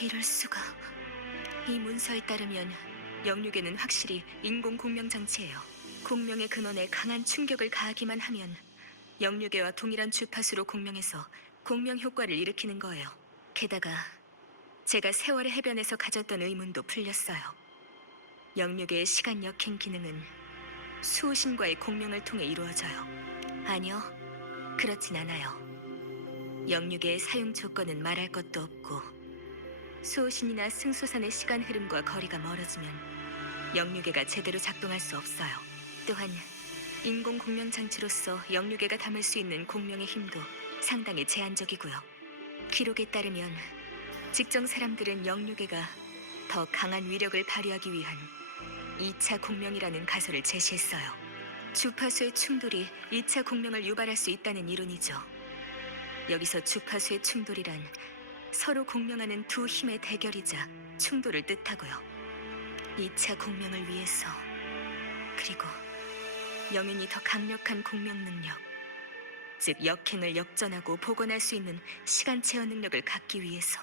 이럴 수가. 이 문서에 따르면 영육에는 확실히 인공 공명 장치예요. 공명의 근원에 강한 충격을 가하기만 하면 영육에와 동일한 주파수로 공명해서 공명 효과를 일으키는 거예요. 게다가 제가 세월의 해변에서 가졌던 의문도 풀렸어요. 영육의 시간 역행 기능은 수호신과의 공명을 통해 이루어져요. 아니요, 그렇진 않아요. 영육의 사용 조건은 말할 것도 없고 수호신이나 승소산의 시간 흐름과 거리가 멀어지면 영육애가 제대로 작동할 수 없어요. 또한 인공 공명 장치로서 영육애가 담을 수 있는 공명의 힘도 상당히 제한적이고요. 기록에 따르면 직정 사람들은 영육애가 더 강한 위력을 발휘하기 위한 2차 공명이라는 가설을 제시했어요. 주파수의 충돌이 2차 공명을 유발할 수 있다는 이론이죠. 여기서 주파수의 충돌이란 서로 공명하는 두 힘의 대결이자 충돌을 뜻하고요. 2차 공명을 위해서, 그리고 영인이 더 강력한 공명 능력, 즉 역행을 역전하고 복원할 수 있는 시간 체어 능력을 갖기 위해서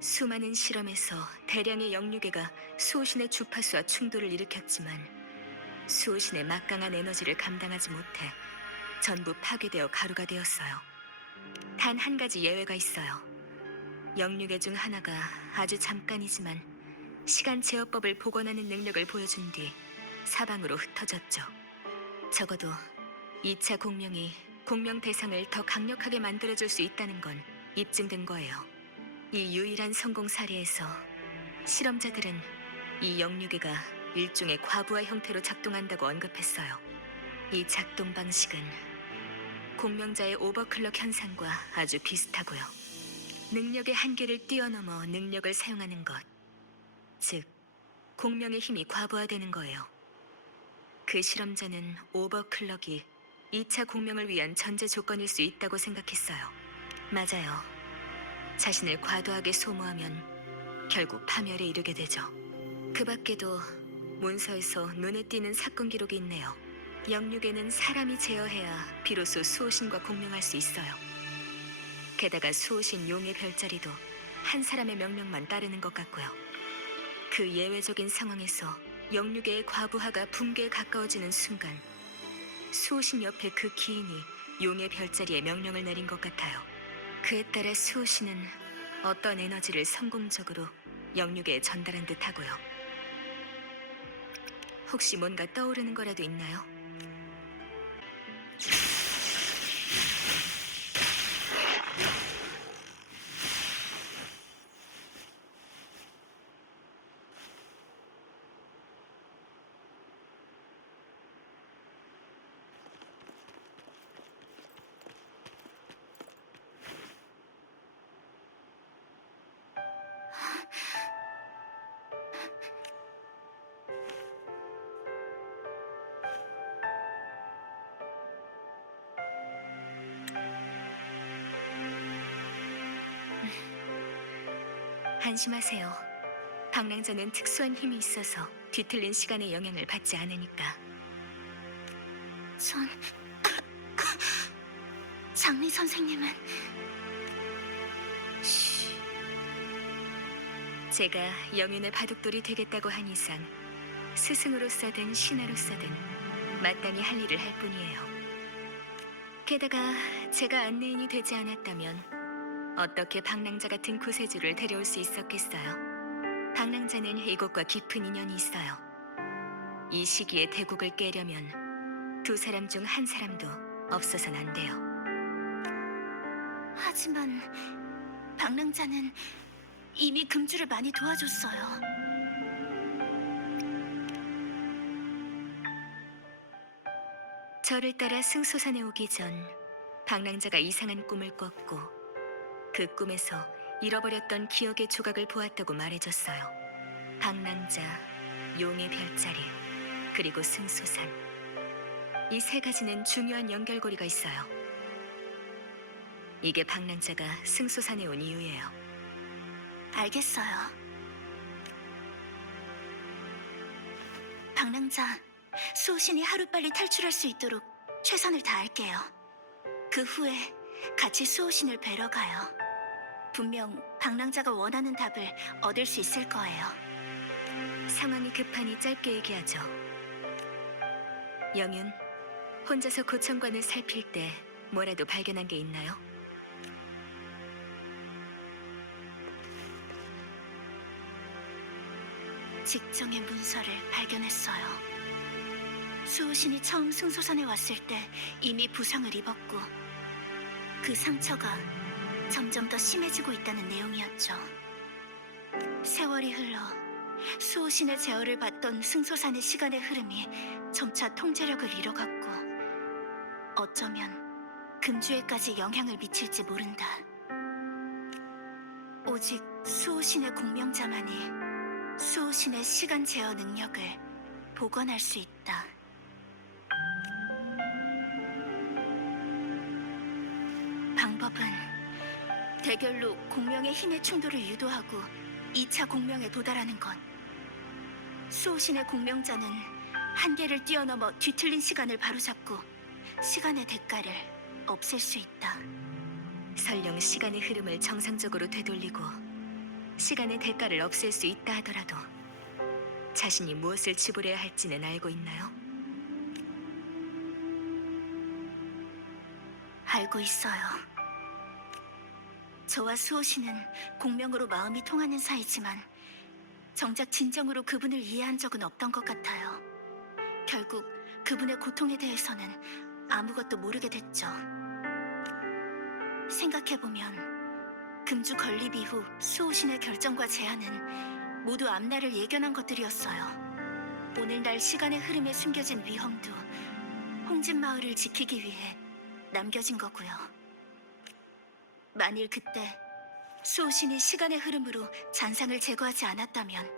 수많은 실험에서 대량의 영육애가 수호신의 주파수와 충돌을 일으켰지만 수호신의 막강한 에너지를 감당하지 못해 전부 파괴되어 가루가 되었어요. 단 한 가지 예외가 있어요. 영육애 중 하나가 아주 잠깐이지만 시간 제어법을 복원하는 능력을 보여준 뒤 사방으로 흩어졌죠. 적어도 2차 공명이 공명 대상을 더 강력하게 만들어줄 수 있다는 건 입증된 거예요. 이 유일한 성공 사례에서 실험자들은 이 영육애가 일종의 과부하 형태로 작동한다고 언급했어요. 이 작동 방식은 공명자의 오버클럭 현상과 아주 비슷하고요. 능력의 한계를 뛰어넘어 능력을 사용하는 것, 즉 공명의 힘이 과부하되는 거예요. 그 실험자는 오버클럭이 2차 공명을 위한 전제 조건일 수 있다고 생각했어요. 맞아요. 자신을 과도하게 소모하면 결국 파멸에 이르게 되죠. 그 밖에도 문서에서 눈에 띄는 사건 기록이 있네요. 영육에는 사람이 제어해야 비로소 수호신과 공명할 수 있어요. 게다가 수호신 용의 별자리도 한 사람의 명령만 따르는 것 같고요. 그 예외적인 상황에서 영육의 과부하가 붕괴에 가까워지는 순간 수호신 옆에 그 기인이 용의 별자리에 명령을 내린 것 같아요. 그에 따라 수호신은 어떤 에너지를 성공적으로 영육에 전달한 듯하고요. 혹시 뭔가 떠오르는 거라도 있나요? 안심하세요. 방랑자는 특수한 힘이 있어서 뒤틀린 시간의 영향을 받지 않으니까. 장미 선생님은 쉬. 제가 영윤의 바둑돌이 되겠다고 한 이상 스승으로서든 신하로서든 마땅히 할 일을 할 뿐이에요. 게다가 제가 안내인이 되지 않았다면 어떻게 방랑자 같은 구세주를 데려올 수 있었겠어요? 방랑자는 이곳과 깊은 인연이 있어요. 이 시기에 대국을 깨려면 두 사람 중 한 사람도 없어선 안 돼요. 하지만 방랑자는 이미 금주를 많이 도와줬어요. 저를 따라 승소산에 오기 전 방랑자가 이상한 꿈을 꿨고 그 꿈에서 잃어버렸던 기억의 조각을 보았다고 말해줬어요. 방랑자, 용의 별자리, 그리고 승소산. 이 세 가지는 중요한 연결고리가 있어요. 이게 방랑자가 승소산에 온 이유예요. 알겠어요. 방랑자, 수호신이 하루빨리 탈출할 수 있도록 최선을 다할게요. 그 후에 같이 수호신을 뵈러 가요. 분명 방랑자가 원하는 답을 얻을 수 있을 거예요. 상황이 급하니 짧게 얘기하죠. 영윤, 혼자서 고청관을 살필 때 뭐라도 발견한 게 있나요? 직정의 문서를 발견했어요. 수호신이 처음 승소산에 왔을 때 이미 부상을 입었고 그 상처가 점점 더 심해지고 있다는 내용이었죠. 세월이 흘러 수호신의 제어를 받던 승소산의 시간의 흐름이 점차 통제력을 잃어갔고 어쩌면 금주에까지 영향을 미칠지 모른다. 오직 수호신의 공명자만이 수호신의 시간 제어 능력을 복원할 수 있다. 방법은 대결로 공명의 힘의 충돌을 유도하고 2차 공명에 도달하는 것. 수호신의 공명자는 한계를 뛰어넘어 뒤틀린 시간을 바로잡고 시간의 대가를 없앨 수 있다. 설령 시간의 흐름을 정상적으로 되돌리고 시간의 대가를 없앨 수 있다 하더라도 자신이 무엇을 지불해야 할지는 알고 있나요? 알고 있어요. 저와 수호신은 공명으로 마음이 통하는 사이지만 정작 진정으로 그분을 이해한 적은 없던 것 같아요. 결국 그분의 고통에 대해서는 아무것도 모르게 됐죠. 생각해보면 금주 건립 이후 수호신의 결정과 제안은 모두 앞날을 예견한 것들이었어요. 오늘날 시간의 흐름에 숨겨진 위험도 홍진 마을을 지키기 위해 남겨진 거고요. 만일 그때 수호신이 시간의 흐름으로 잔상을 제거하지 않았다면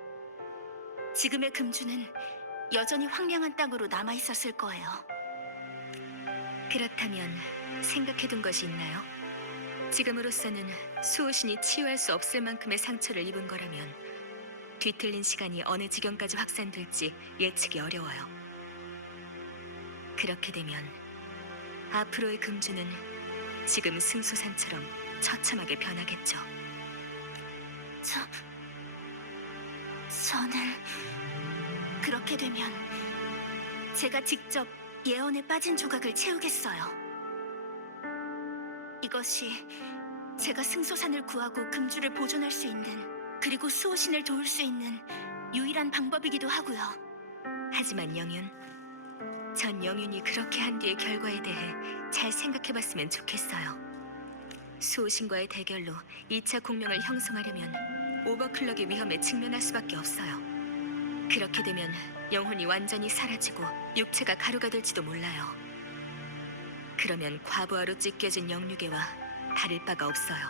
지금의 금주는 여전히 황량한 땅으로 남아 있었을 거예요. 그렇다면 생각해둔 것이 있나요? 지금으로서는 수호신이 치유할 수 없을 만큼의 상처를 입은 거라면 뒤틀린 시간이 어느 지경까지 확산될지 예측이 어려워요. 그렇게 되면 앞으로의 금주는 지금 승소산처럼 처참하게 변하겠죠. 저는 그렇게 되면 제가 직접 예언에 빠진 조각을 채우겠어요. 이것이 제가 승소산을 구하고 금주를 보존할 수 있는 그리고 수호신을 도울 수 있는 유일한 방법이기도 하고요. 하지만 영윤, 전 영윤이 그렇게 한 뒤의 결과에 대해 잘 생각해봤으면 좋겠어요. 수호신과의 대결로 2차 공명을 형성하려면 오버클럭의 위험에 직면할 수밖에 없어요. 그렇게 되면 영혼이 완전히 사라지고 육체가 가루가 될지도 몰라요. 그러면 과부하로 찢겨진 영유계와 다를 바가 없어요.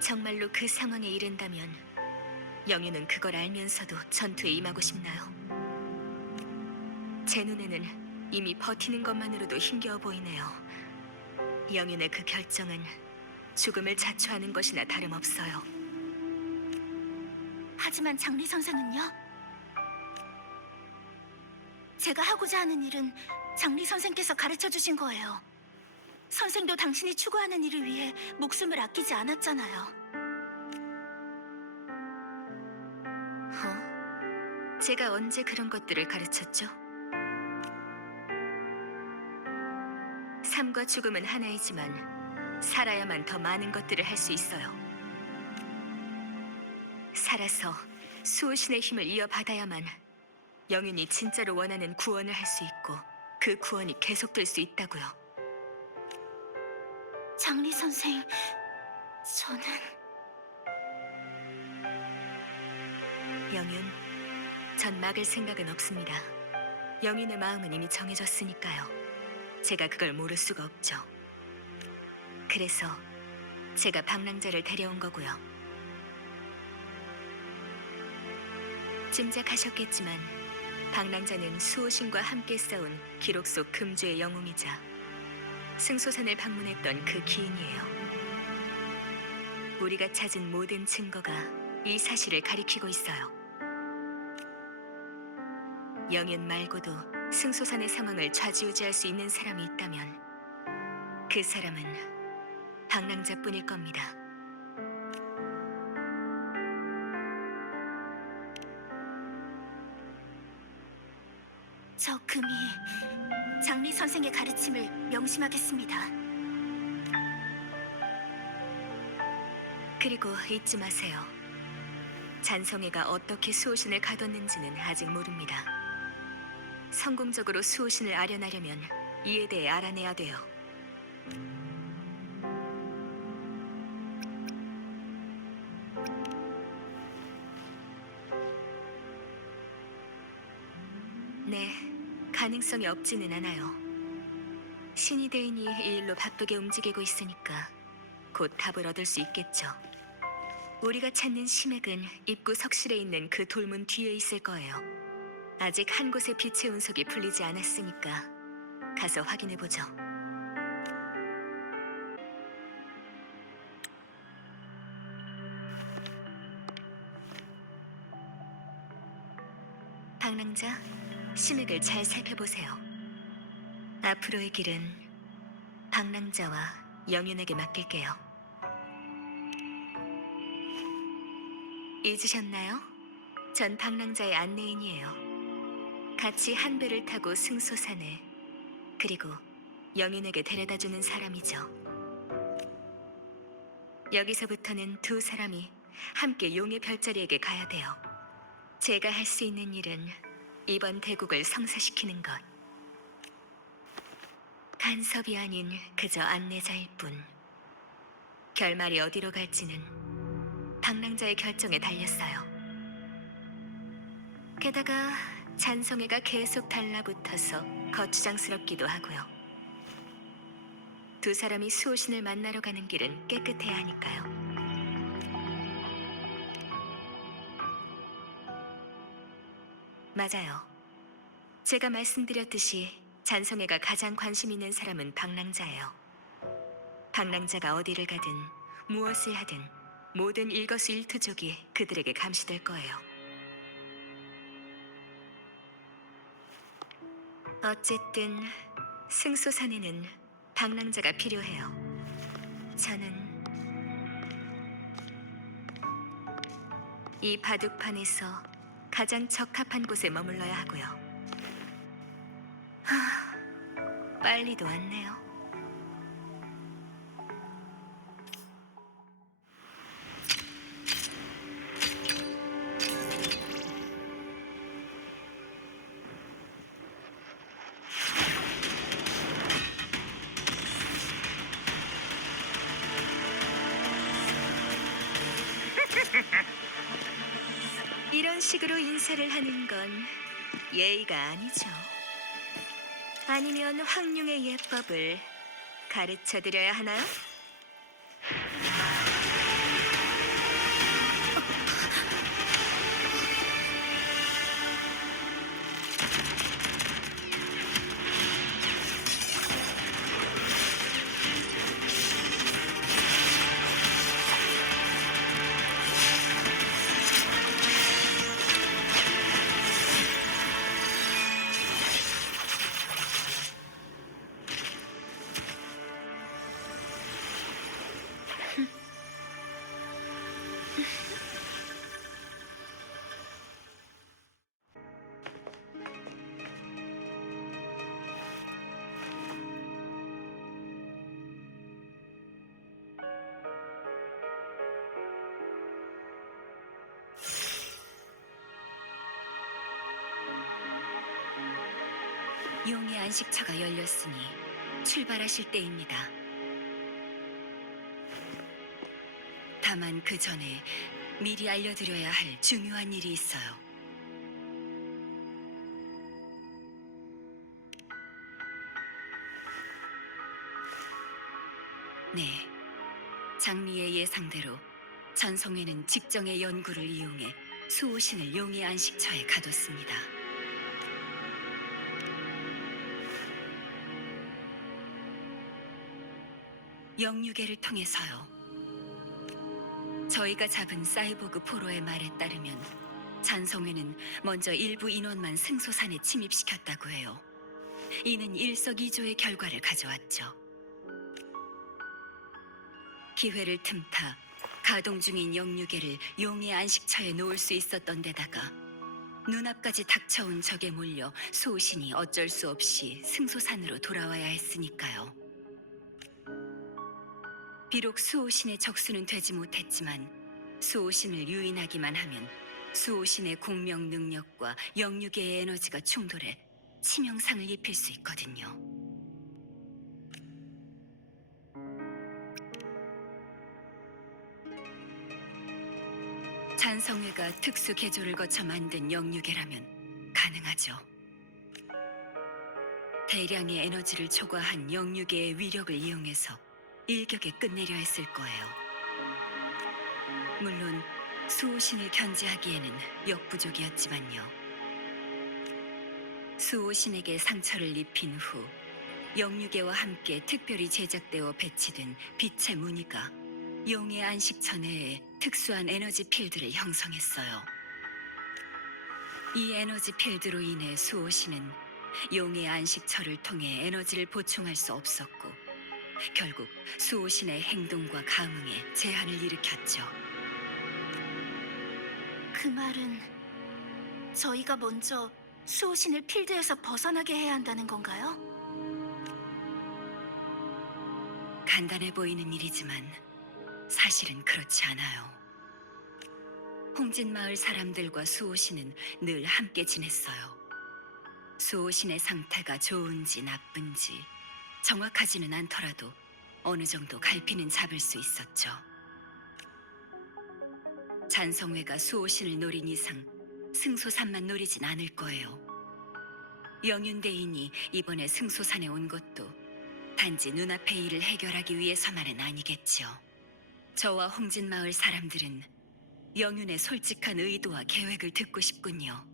정말로 그 상황에 이른다면 영윤은 그걸 알면서도 전투에 임하고 싶나요? 제 눈에는 이미 버티는 것만으로도 힘겨워 보이네요. 영윤의 그 결정은 죽음을 자초하는 것이나 다름없어요. 하지만 장리 선생은요? 제가 하고자 하는 일은 장리 선생께서 가르쳐 주신 거예요. 선생도 당신이 추구하는 일을 위해 목숨을 아끼지 않았잖아요. 제가 언제 그런 것들을 가르쳤죠? 삶과 죽음은 하나이지만 살아야만 더 많은 것들을 할 수 있어요. 살아서 수호신의 힘을 이어받아야만 영윤이 진짜로 원하는 구원을 할 수 있고 그 구원이 계속될 수 있다고요. 장리 선생, 저는 영윤, 전 막을 생각은 없습니다. 영윤의 마음은 이미 정해졌으니까요. 제가 그걸 모를 수가 없죠. 그래서 제가 방랑자를 데려온 거고요. 짐작하셨겠지만 방랑자는 수호신과 함께 싸운 기록 속 금주의 영웅이자 승소산을 방문했던 그 기인이에요. 우리가 찾은 모든 증거가 이 사실을 가리키고 있어요. 영윤 말고도 승소산의 상황을 좌지우지할 수 있는 사람이 있다면 그 사람은 방랑자뿐일 겁니다. 저 금이 장미 선생의 가르침을 명심하겠습니다. 그리고 잊지 마세요. 잔성애가 어떻게 수호신을 가뒀는지는 아직 모릅니다. 성공적으로 수호신을 아련하려면 이에 대해 알아내야 돼요. 네, 가능성이 없지는 않아요. 신이 대인이 이 일로 바쁘게 움직이고 있으니까 곧 답을 얻을 수 있겠죠. 우리가 찾는 심액은 입구 석실에 있는 그 돌문 뒤에 있을 거예요. 아직 한 곳의 빛의 운석이 풀리지 않았으니까 가서 확인해보죠. 방랑자, 심액을 잘 살펴보세요. 앞으로의 길은 방랑자와 영윤에게 맡길게요. 잊으셨나요? 전 방랑자의 안내인이에요. 같이 한 배를 타고 승소산에, 그리고 영윤에게 데려다주는 사람이죠. 여기서부터는 두 사람이 함께 용의 별자리에게 가야 돼요. 제가 할 수 있는 일은 이번 대국을 성사시키는 것. 간섭이 아닌 그저 안내자일 뿐. 결말이 어디로 갈지는 방랑자의 결정에 달렸어요. 게다가 잔성애가 계속 달라붙어서 거추장스럽기도 하고요. 두 사람이 수호신을 만나러 가는 길은 깨끗해야 하니까요. 맞아요. 제가 말씀드렸듯이 잔성애가 가장 관심 있는 사람은 방랑자예요. 방랑자가 어디를 가든 무엇을 하든 모든 일거수일투족이 그들에게 감시될 거예요. 어쨌든 승소산에는 방랑자가 필요해요. 저는 이 바둑판에서 가장 적합한 곳에 머물러야 하고요. 빨리도 왔네요. 이런 식으로 인사를 하는 건 예의가 아니죠. 아니면 황룡의 예법을 가르쳐 드려야 하나요? 용의 안식처가 열렸으니 출발하실 때입니다. 다만 그 전에 미리 알려드려야 할 중요한 일이 있어요. 네, 장미의 예상대로 전성에는 직정의 연구를 이용해 수호신을 용의 안식처에 가뒀습니다. 영유계를 통해서요. 저희가 잡은 사이보그 포로의 말에 따르면 잔성회는 먼저 일부 인원만 승소산에 침입시켰다고 해요. 이는 일석이조의 결과를 가져왔죠. 기회를 틈타 가동 중인 영유계를 용의 안식처에 놓을 수 있었던 데다가 눈앞까지 닥쳐온 적에 몰려 수호신이 어쩔 수 없이 승소산으로 돌아와야 했으니까요. 비록 수호신의 적수는 되지 못했지만 수호신을 유인하기만 하면 수호신의 공명 능력과 영유계의 에너지가 충돌해 치명상을 입힐 수 있거든요. 잔성회가 특수 개조를 거쳐 만든 영유계라면 가능하죠. 대량의 에너지를 초과한 영유계의 위력을 이용해서 일격에 끝내려 했을 거예요. 물론 수호신을 견제하기에는 역부족이었지만요. 수호신에게 상처를 입힌 후 영유계와 함께 특별히 제작되어 배치된 빛의 무늬가 용의 안식처 내에 특수한 에너지 필드를 형성했어요. 이 에너지 필드로 인해 수호신은 용의 안식처를 통해 에너지를 보충할 수 없었고 결국 수호신의 행동과 감흥에 제한을 일으켰죠. 그 말은 저희가 먼저 수호신을 필드에서 벗어나게 해야 한다는 건가요? 간단해 보이는 일이지만 사실은 그렇지 않아요. 홍진마을 사람들과 수호신은 늘 함께 지냈어요. 수호신의 상태가 좋은지 나쁜지 정확하지는 않더라도 어느 정도 갈피는 잡을 수 있었죠. 잔성회가 수호신을 노린 이상 승소산만 노리진 않을 거예요. 영윤대인이 이번에 승소산에 온 것도 단지 눈앞의 일을 해결하기 위해서만은 아니겠죠. 저와 홍진마을 사람들은 영윤의 솔직한 의도와 계획을 듣고 싶군요.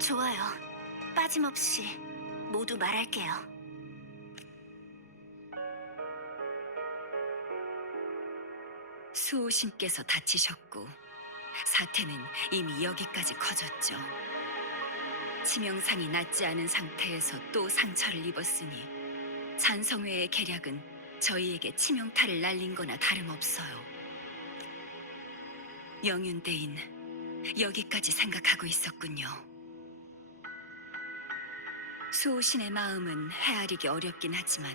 좋아요. 빠짐없이 모두 말할게요. 수호신께서 다치셨고 사태는 이미 여기까지 커졌죠. 치명상이 낫지 않은 상태에서 또 상처를 입었으니 잔성회의 계략은 저희에게 치명타를 날린 거나 다름없어요. 영윤대인, 여기까지 생각하고 있었군요. 수호신의 마음은 헤아리기 어렵긴 하지만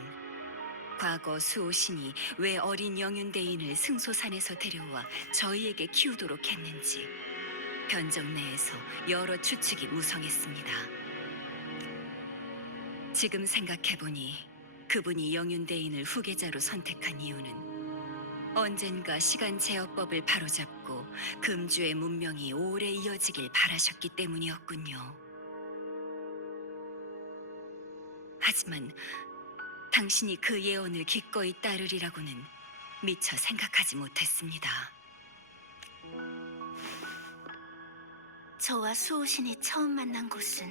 과거 수호신이 왜 어린 영윤대인을 승소산에서 데려와 저희에게 키우도록 했는지 변적 내에서 여러 추측이 무성했습니다. 지금 생각해보니 그분이 영윤대인을 후계자로 선택한 이유는 언젠가 시간 제어법을 바로잡고 금주의 문명이 오래 이어지길 바라셨기 때문이었군요. 하지만 당신이 그 예언을 기꺼이 따르리라고는 미처 생각하지 못했습니다. 저와 수호신이 처음 만난 곳은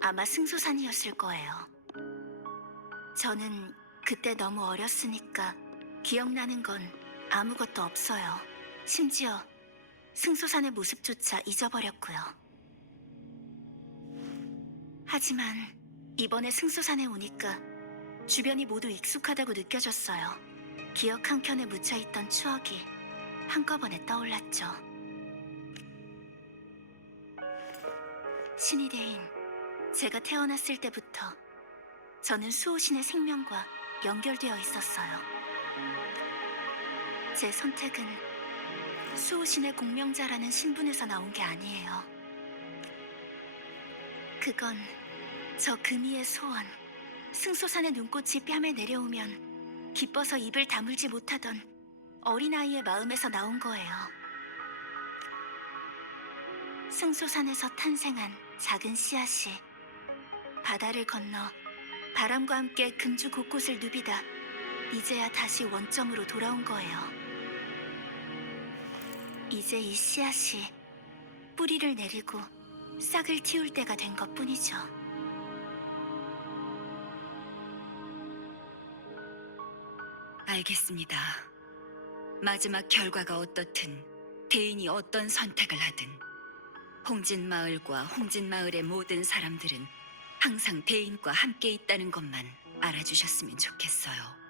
아마 승소산이었을 거예요. 저는 그때 너무 어렸으니까 기억나는 건 아무것도 없어요. 심지어 승소산의 모습조차 잊어버렸고요. 하지만 이번에 승소산에 오니까 주변이 모두 익숙하다고 느껴졌어요. 기억 한 켠에 묻혀있던 추억이 한꺼번에 떠올랐죠. 신이대인, 제가 태어났을 때부터 저는 수호신의 생명과 연결되어 있었어요. 제 선택은 수호신의 공명자라는 신분에서 나온 게 아니에요. 그건 저 금이의 소원, 승소산의 눈꽃이 뺨에 내려오면 기뻐서 입을 다물지 못하던 어린아이의 마음에서 나온 거예요. 승소산에서 탄생한 작은 씨앗이 바다를 건너 바람과 함께 금주 곳곳을 누비다 이제야 다시 원점으로 돌아온 거예요. 이제 이 씨앗이 뿌리를 내리고 싹을 틔울 때가 된 것뿐이죠. 알겠습니다. 마지막 결과가 어떻든 대인이 어떤 선택을 하든 홍진마을과 홍진마을의 모든 사람들은 항상 대인과 함께 있다는 것만 알아주셨으면 좋겠어요.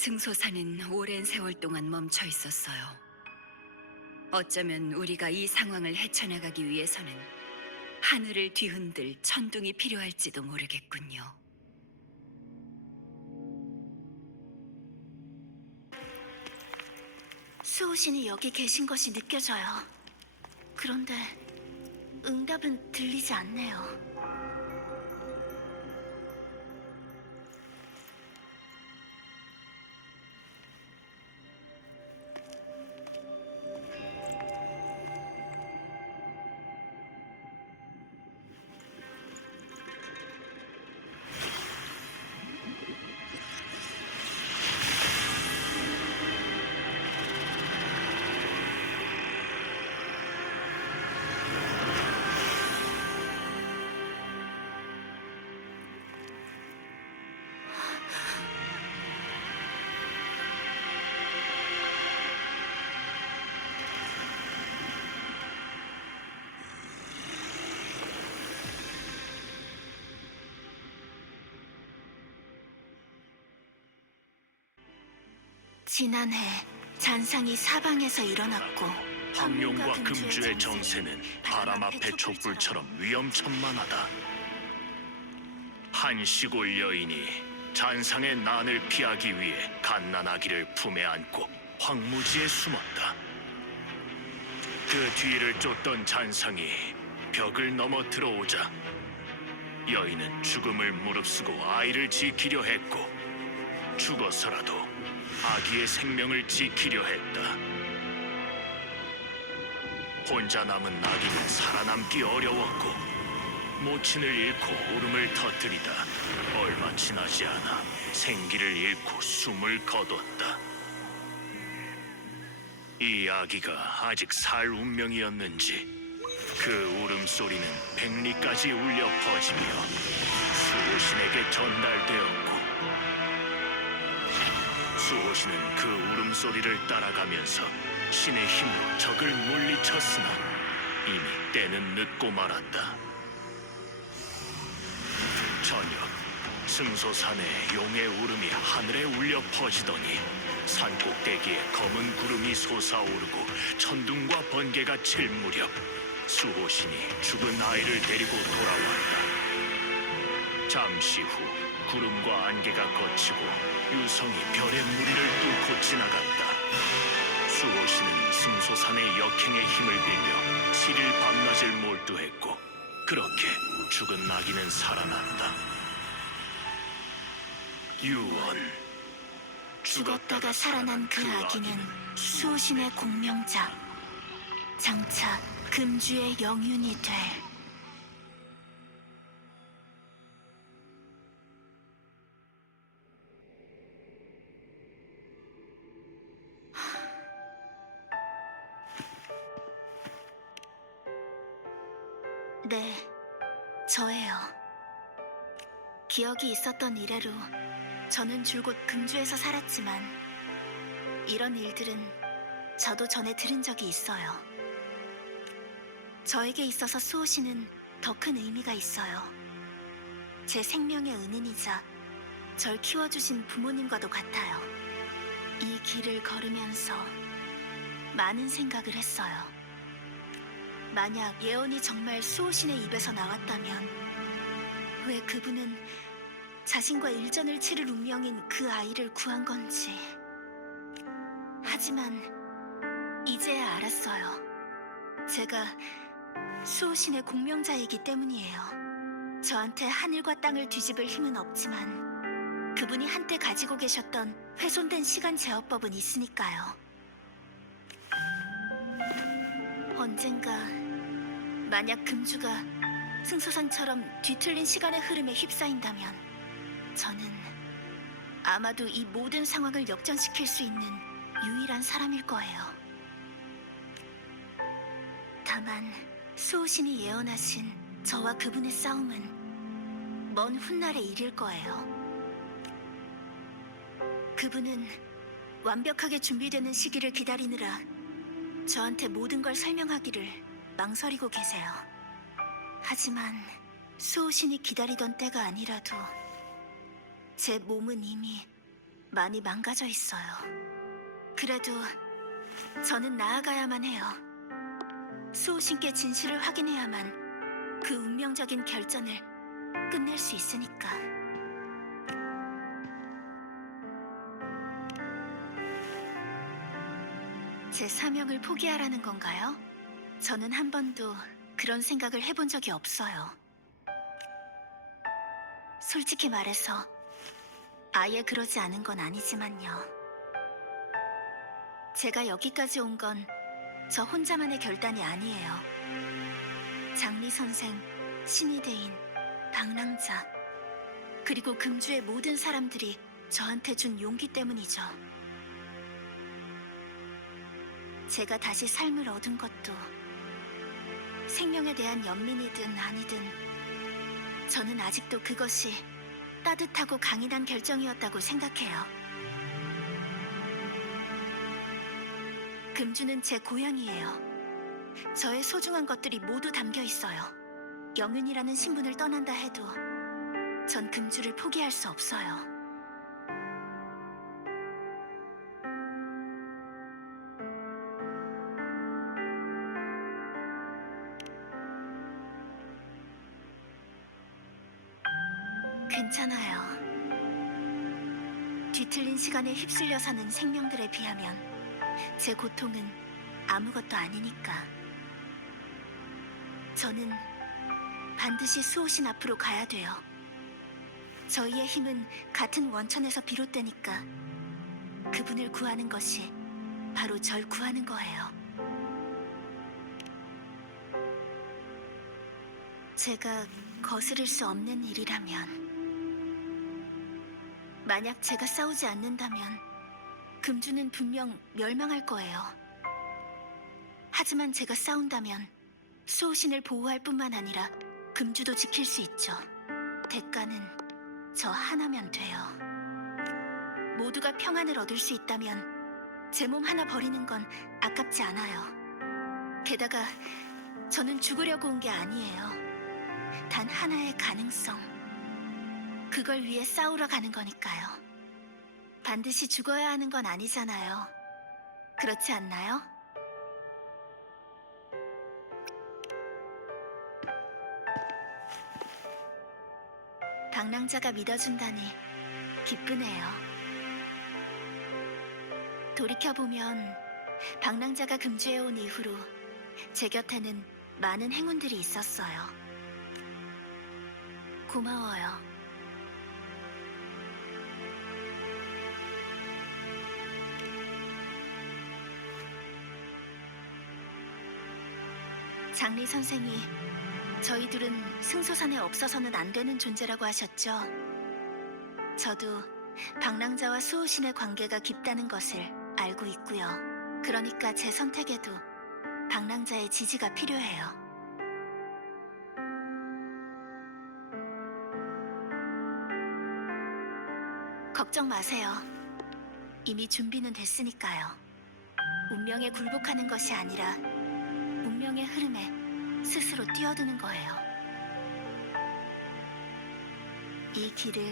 승소사는 오랜 세월 동안 멈춰 있었어요. 어쩌면 우리가 이 상황을 헤쳐나가기 위해서는 하늘을 뒤흔들 천둥이 필요할지도 모르겠군요. 수호신이 여기 계신 것이 느껴져요. 그런데 응답은 들리지 않네요. 지난해 잔상이 사방에서 일어났고 황룡과 금주의 정세는 바람 앞의 촛불처럼 위험천만하다. 한 시골 여인이 잔상의 난을 피하기 위해 갓난아기를 품에 안고 황무지에 숨었다. 그 뒤를 쫓던 잔상이 벽을 넘어 들어오자 여인은 죽음을 무릅쓰고 아이를 지키려 했고 죽어서라도 아기의 생명을 지키려 했다. 혼자 남은 아기는 살아남기 어려웠고 모친을 잃고 울음을 터뜨리다 얼마 지나지 않아 생기를 잃고 숨을 거뒀다. 이 아기가 아직 살 운명이었는지 그 울음소리는 백리까지 울려 퍼지며 수호신에게 전달되었고 수호신은 그 울음소리를 따라가면서 신의 힘으로 적을 물리쳤으나 이미 때는 늦고 말았다. 저녁, 승소산의 용의 울음이 하늘에 울려 퍼지더니 산 꼭대기에 검은 구름이 솟아오르고 천둥과 번개가 칠 무렵 수호신이 죽은 아이를 데리고 돌아왔다. 잠시 후 구름과 안개가 걷히고 유성이 별의 무리를 뚫고 지나갔다. 수호신은 승소산의 역행의 힘을 빌려 7일 밤낮을 몰두했고 그렇게 죽은 아기는 살아났다. 유언. 죽었다가 살아난 그 아기는 수호신의 공명자, 장차 금주의 영윤이 될. 네, 저예요. 기억이 있었던 이래로 저는 줄곧 금주에서 살았지만 이런 일들은 저도 전에 들은 적이 있어요. 저에게 있어서 수호신은 더 큰 의미가 있어요. 제 생명의 은인이자 절 키워주신 부모님과도 같아요. 이 길을 걸으면서 많은 생각을 했어요. 만약 예언이 정말 수호신의 입에서 나왔다면 왜 그분은 자신과 일전을 치를 운명인 그 아이를 구한 건지. 하지만 이제야 알았어요. 제가 수호신의 공명자이기 때문이에요. 저한테 하늘과 땅을 뒤집을 힘은 없지만 그분이 한때 가지고 계셨던 훼손된 시간 제어법은 있으니까요. 언젠가 만약 금주가 승소산처럼 뒤틀린 시간의 흐름에 휩싸인다면 저는 아마도 이 모든 상황을 역전시킬 수 있는 유일한 사람일 거예요. 다만 수호신이 예언하신 저와 그분의 싸움은 먼 훗날의 일일 거예요. 그분은 완벽하게 준비되는 시기를 기다리느라 저한테 모든 걸 설명하기를 망설이고 계세요. 하지만 수호신이 기다리던 때가 아니라도 제 몸은 이미 많이 망가져 있어요. 그래도 저는 나아가야만 해요. 수호신께 진실을 확인해야만 그 운명적인 결전을 끝낼 수 있으니까. 제 사명을 포기하라는 건가요? 저는 한 번도 그런 생각을 해본 적이 없어요. 솔직히 말해서 아예 그러지 않은 건 아니지만요. 제가 여기까지 온 건 저 혼자만의 결단이 아니에요. 장리 선생, 신이대인, 방랑자, 그리고 금주의 모든 사람들이 저한테 준 용기 때문이죠. 제가 다시 삶을 얻은 것도 생명에 대한 연민이든 아니든 저는 아직도 그것이 따뜻하고 강인한 결정이었다고 생각해요. 금주는 제 고향이에요. 저의 소중한 것들이 모두 담겨 있어요. 영윤이라는 신분을 떠난다 해도 전 금주를 포기할 수 없어요. 괜찮아요. 뒤틀린 시간에 휩쓸려 사는 생명들에 비하면 제 고통은 아무것도 아니니까. 저는 반드시 수호신 앞으로 가야 돼요. 저희의 힘은 같은 원천에서 비롯되니까 그분을 구하는 것이 바로 절 구하는 거예요. 제가 거스를 수 없는 일이라면, 만약 제가 싸우지 않는다면 금주는 분명 멸망할 거예요. 하지만 제가 싸운다면 수호신을 보호할 뿐만 아니라 금주도 지킬 수 있죠. 대가는 저 하나면 돼요. 모두가 평안을 얻을 수 있다면 제 몸 하나 버리는 건 아깝지 않아요. 게다가 저는 죽으려고 온 게 아니에요. 단 하나의 가능성, 그걸 위해 싸우러 가는 거니까요. 반드시 죽어야 하는 건 아니잖아요. 그렇지 않나요? 방랑자가 믿어준다니 기쁘네요. 돌이켜보면 방랑자가 금주에 온 이후로 제 곁에는 많은 행운들이 있었어요. 고마워요. 장리 선생이 저희 둘은 승소산에 없어서는 안 되는 존재라고 하셨죠. 저도 방랑자와 수호신의 관계가 깊다는 것을 알고 있고요. 그러니까 제 선택에도 방랑자의 지지가 필요해요. 걱정 마세요. 이미 준비는 됐으니까요. 운명에 굴복하는 것이 아니라 운명의 흐름에 스스로 뛰어드는 거예요. 이 길을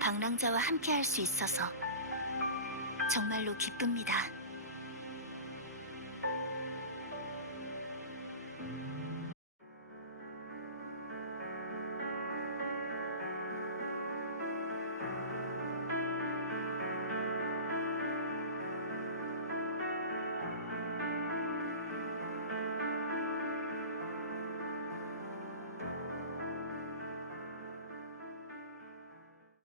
방랑자와 함께 할 수 있어서 정말로 기쁩니다.